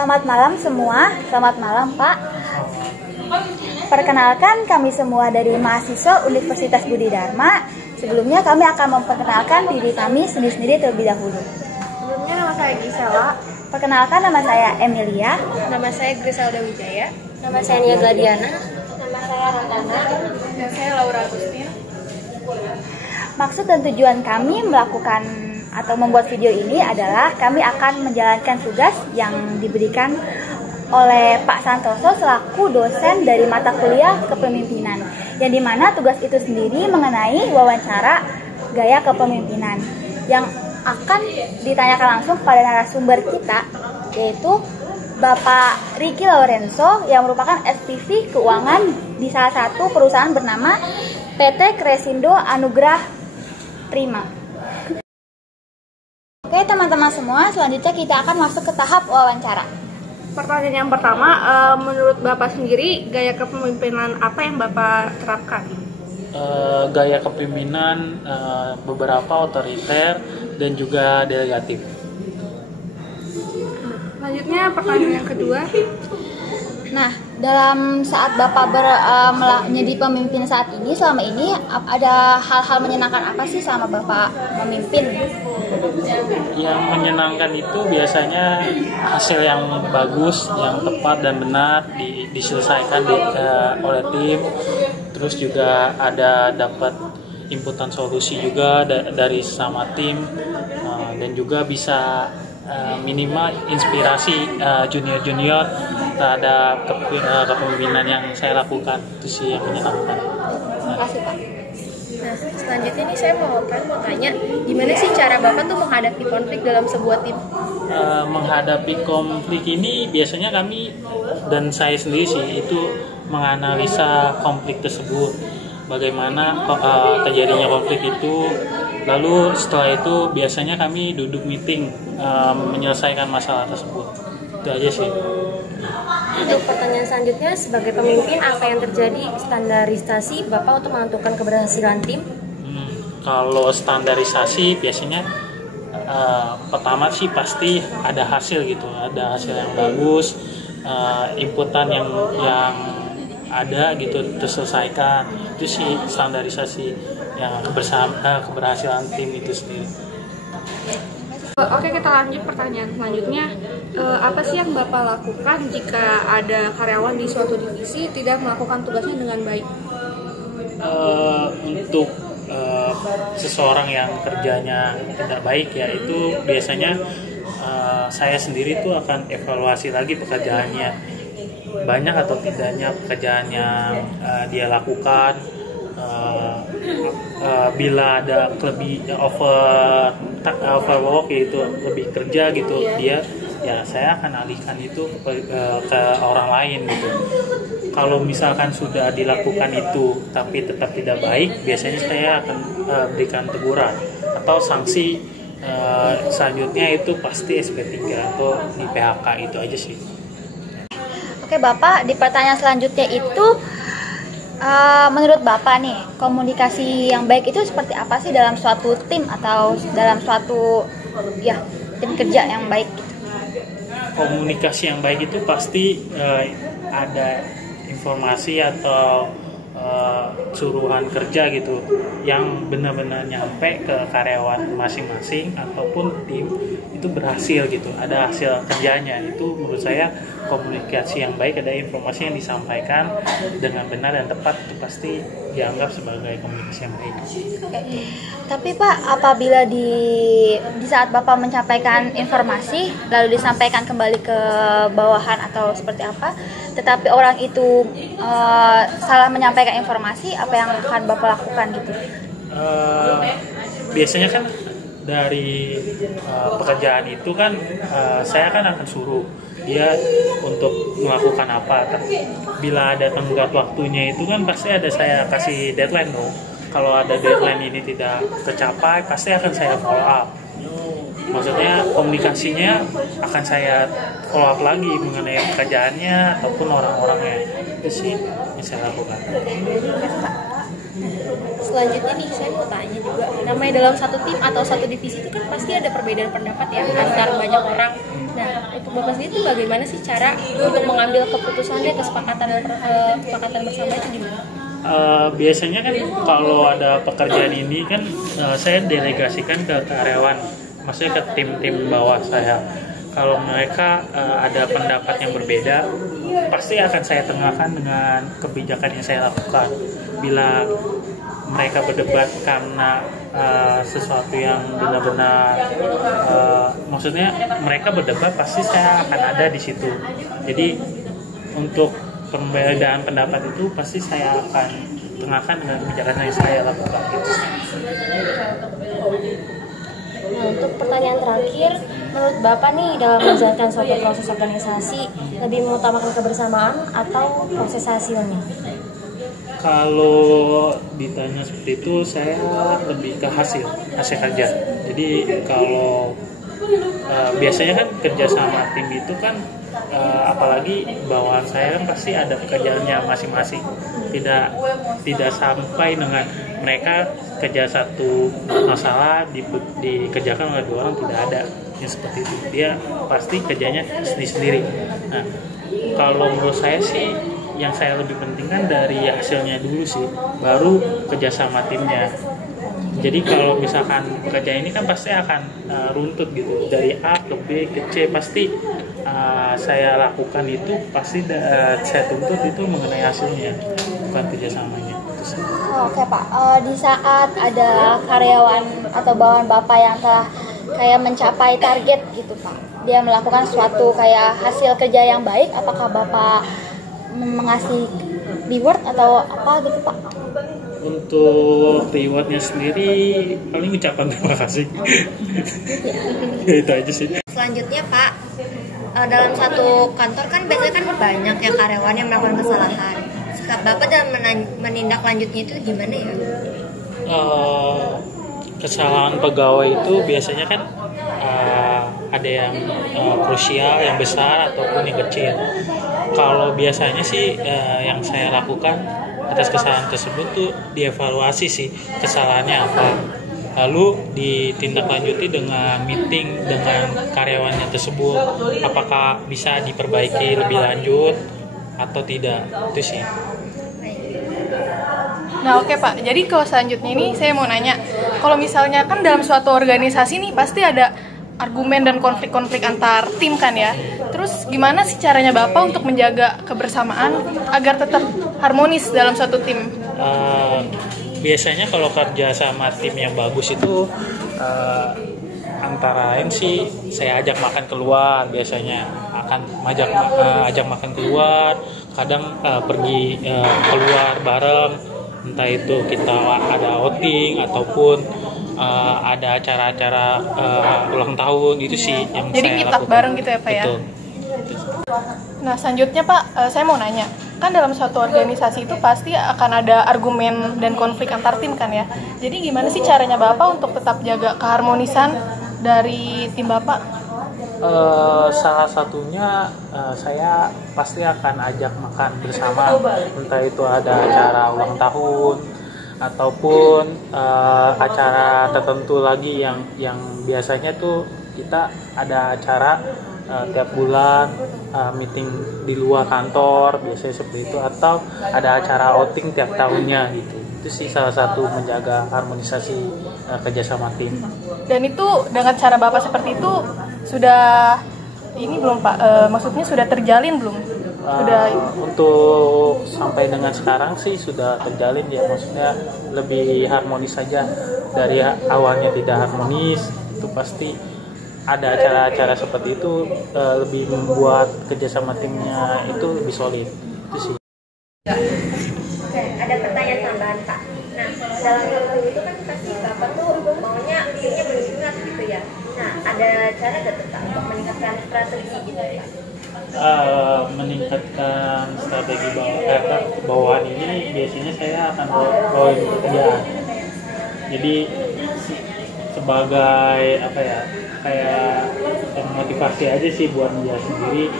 Selamat malam semua, selamat malam Pak. Perkenalkan kami semua dari mahasiswa Universitas Budi Dharma. Sebelumnya kami akan memperkenalkan diri kami sendiri-sendiri terlebih dahulu. Sebelumnya nama saya Gisela. Perkenalkan nama saya Emilia. Nama saya Griselda Wijaya. Nama saya Nia Gladiana. Nama saya Ratana. Dan saya Laura Agustin. Maksud dan tujuan kami melakukan atau membuat video ini adalah kami akan menjalankan tugas yang diberikan oleh Pak Santoso selaku dosen dari mata kuliah kepemimpinan, yang dimana tugas itu sendiri mengenai wawancara gaya kepemimpinan yang akan ditanyakan langsung kepada narasumber kita, yaitu Bapak Ricky Lorenzo yang merupakan SPV keuangan di salah satu perusahaan bernama PT Kresindo Anugrah Prima. Oke teman-teman semua, selanjutnya kita akan masuk ke tahap wawancara. Pertanyaan yang pertama, menurut Bapak sendiri, gaya kepemimpinan apa yang Bapak terapkan? Gaya kepemimpinan beberapa otoriter dan juga delegatif. Selanjutnya pertanyaan yang kedua. Nah, dalam saat Bapak menjadi pemimpin saat ini, selama ini ada hal-hal menyenangkan apa sih selama Bapak memimpin? Yang menyenangkan itu biasanya hasil yang bagus, yang tepat dan benar diselesaikan oleh tim. Terus juga ada dapat inputan solusi juga dari sesama tim, dan juga bisa minimal inspirasi junior-junior terhadap kepemimpinan yang saya lakukan. Itu sih yang menyenangkan. Terima kasih Pak. Nah, selanjutnya ini saya mau tanya, gimana sih cara Bapak tuh menghadapi konflik dalam sebuah tim? Menghadapi konflik ini biasanya kami dan saya sendiri sih itu menganalisa konflik tersebut, bagaimana terjadinya konflik itu. Lalu setelah itu biasanya kami duduk meeting menyelesaikan masalah tersebut. Itu aja sih. Untuk pertanyaan selanjutnya, sebagai pemimpin apa yang terjadi standarisasi Bapak untuk menentukan keberhasilan tim? Kalau standarisasi biasanya pertama sih pasti ada hasil gitu, ada hasil yang bagus, inputan yang ada gitu terselesaikan. Itu sih standarisasi yang keberhasilan tim itu sendiri. Oke, kita lanjut pertanyaan selanjutnya. Apa sih yang Bapak lakukan jika ada karyawan di suatu divisi tidak melakukan tugasnya dengan baik? Untuk seseorang yang kerjanya tidak baik ya, itu biasanya saya sendiri tuh akan evaluasi lagi pekerjaannya, banyak atau tidaknya pekerjaan yang dia lakukan. Bila ada lebih overwork, yaitu lebih kerja gitu, dia ya saya akan alihkan itu ke orang lain gitu. Kalau misalkan sudah dilakukan itu tapi tetap tidak baik, biasanya saya akan berikan teguran atau sanksi. Selanjutnya itu pasti SP3 atau di PHK. Itu aja sih. Oke Bapak, di pertanyaan selanjutnya itu menurut Bapak nih, komunikasi yang baik itu seperti apa sih dalam suatu tim atau dalam suatu tim kerja yang baik gitu? Komunikasi yang baik itu pasti ada informasi atau suruhan kerja gitu yang benar-benar nyampe ke karyawan masing-masing ataupun tim, itu berhasil gitu, ada hasil kerjanya. Itu menurut saya komunikasi yang baik, ada informasi yang disampaikan dengan benar dan tepat, itu pasti dianggap sebagai komunikasi yang baik. Tapi Pak, apabila di saat Bapak menyampaikan informasi lalu disampaikan kembali ke bawahan atau seperti apa, tetapi orang itu salah menyampaikan informasi, apa yang akan Bapak lakukan gitu? Biasanya kan dari pekerjaan itu kan saya kan akan suruh dia untuk melakukan apa. Bila ada tenggat waktunya itu kan pasti ada saya kasih deadline dong. Kalau ada deadline ini tidak tercapai, pasti akan saya follow up. Maksudnya komunikasinya akan saya follow up lagi mengenai pekerjaannya ataupun orang-orangnya. Itu sih yang saya lakukan. Selanjutnya nih saya mau tanya juga, namanya dalam satu tim atau satu divisi itu kan pasti ada perbedaan pendapat ya antar banyak orang. Nah, untuk Bapak sendiri itu bagaimana sih cara untuk mengambil keputusannya, kesepakatan bersama itu gimana? Biasanya kan kalau ada pekerjaan ini kan saya delegasikan ke karyawan, maksudnya ke tim-tim bawah saya. Kalau mereka ada pendapat yang berbeda, pasti akan saya tengahkan dengan kebijakan yang saya lakukan. Bila mereka berdebat karena sesuatu yang benar-benar maksudnya mereka berdebat, pasti saya akan ada di situ. Jadi untuk perbedaan pendapat itu pasti saya akan tengahkan dengan kebijakan yang saya lakukan gitu. Nah, untuk pertanyaan terakhir, menurut Bapak nih dalam menjalankan suatu proses organisasi lebih mengutamakan kebersamaan atau proses hasilnya? Kalau ditanya seperti itu, saya lebih ke hasil kerja. Jadi kalau biasanya kan kerja sama tim itu kan apalagi bawaan saya kan pasti ada pekerjaannya masing-masing. Tidak sampai dengan mereka kerja satu masalah dikerjakan oleh 2 orang, tidak ada yang seperti itu. Dia pasti kerjanya sendiri-sendiri. Nah, kalau menurut saya sih yang saya lebih pentingkan dari hasilnya dulu sih, baru kerjasama timnya. Jadi kalau misalkan pekerjaan ini kan pasti akan runtut gitu, dari A ke B ke C pasti saya lakukan itu pasti saya tuntut itu mengenai hasilnya, bukan kerjasamanya. Oke Pak, di saat ada karyawan atau bawahan Bapak yang telah kayak mencapai target gitu Pak, dia melakukan suatu kayak hasil kerja yang baik, apakah Bapak mengasih reward atau apa gitu Pak? Untuk rewardnya sendiri paling ucapan terima kasih. Ya, itu aja sih. Selanjutnya Pak, dalam satu kantor kan biasanya kan banyak ya karyawan yang melakukan kesalahan. Sikap Bapak dalam menindaklanjutnya itu gimana ya? Kesalahan pegawai itu biasanya kan ada yang krusial, yang besar ataupun yang kecil. Kalau biasanya sih yang saya lakukan atas kesalahan tersebut tuh dievaluasi sih kesalahannya apa, lalu ditindaklanjuti dengan meeting dengan karyawannya tersebut, apakah bisa diperbaiki lebih lanjut atau tidak, itu sih. Nah oke Pak, jadi kalau selanjutnya ini saya mau nanya, kalau misalnya kan dalam suatu organisasi nih pasti ada argumen dan konflik-konflik antar tim kan ya. Terus gimana sih caranya Bapak untuk menjaga kebersamaan agar tetap harmonis dalam suatu tim? Biasanya kalau kerja sama tim yang bagus itu antara lain sih saya ajak makan keluar, biasanya akan ajak makan keluar, kadang pergi keluar bareng, entah itu kita ada outing ataupun ada acara-acara ulang tahun, itu sih yang jadi saya meet up lakukan. bareng gitu ya Pak ya? Betul. Nah selanjutnya Pak, saya mau nanya, kan dalam suatu organisasi itu pasti akan ada argumen dan konflik antar tim kan ya. Jadi gimana sih caranya Bapak untuk tetap jaga keharmonisan dari tim Bapak? Salah satunya saya pasti akan ajak makan bersama, entah itu ada acara ulang tahun ataupun acara tertentu lagi yang biasanya tuh kita ada acara tiap bulan, meeting di luar kantor biasanya seperti itu, atau ada acara outing tiap tahunnya gitu. Itu sih salah satu menjaga harmonisasi kerjasama tim. Dan itu dengan cara Bapak seperti itu sudah ini belum Pak? Maksudnya sudah terjalin belum? Untuk sampai dengan sekarang sih sudah terjalin ya, maksudnya lebih harmonis saja. Dari awalnya tidak harmonis, itu pasti ada acara-acara seperti itu lebih membuat kerjasama timnya itu lebih solid. Itu sih. Oke, ada pertanyaan tambahan Pak. Nah, dalam waktu itu kan pasti Bapak tuh maunya timnya bersemangat gitu ya. Nah, ada cara nggak tuh Pak untuk meningkatkan strategi gitu Pak? Meningkatkan strategi bawahan ini biasanya saya akan bawain pekerjaan. Jadi sebagai apa ya, kayak motivasi aja sih buat dia sendiri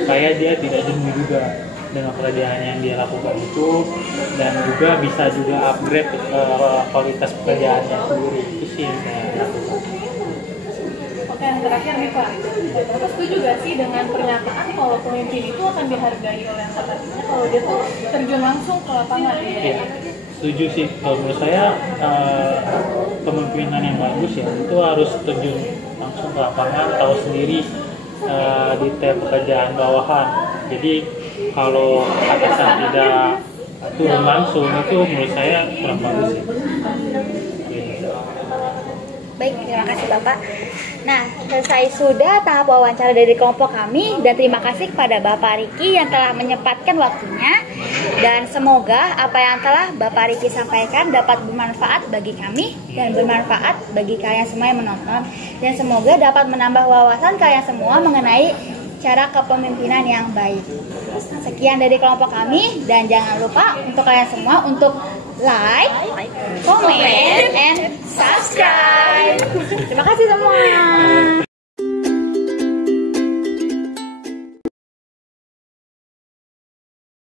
supaya dia tidak jenuh juga. dengan pekerjaan yang dia lakukan itu, dan juga bisa juga upgrade kualitas pekerjaannya sendiri. Itu sih yang saya lakukan. Oke, yang terakhir nih Pak, Bapak setuju gak sih dengan pernyataan kalau pemimpin itu akan dihargai oleh angkatannya kalau dia tuh terjun langsung ke lapangan? Ya, setuju sih. Kalau menurut saya kepemimpinan yang bagus ya itu harus terjun langsung ke lapangan, tahu sendiri detail pekerjaan bawahan. Jadi kalau atasan tidak turun langsung itu menurut saya kurang bagus ya. Baik, terima kasih Bapak. Nah, selesai sudah tahap wawancara dari kelompok kami, dan terima kasih kepada Bapak Riki yang telah menyempatkan waktunya, dan semoga apa yang telah Bapak Riki sampaikan dapat bermanfaat bagi kami dan bermanfaat bagi kalian semua yang menonton, dan semoga dapat menambah wawasan kalian semua mengenai cara kepemimpinan yang baik. Sekian dari kelompok kami, dan jangan lupa untuk kalian semua untuk like, comment, and subscribe. Terima kasih semua.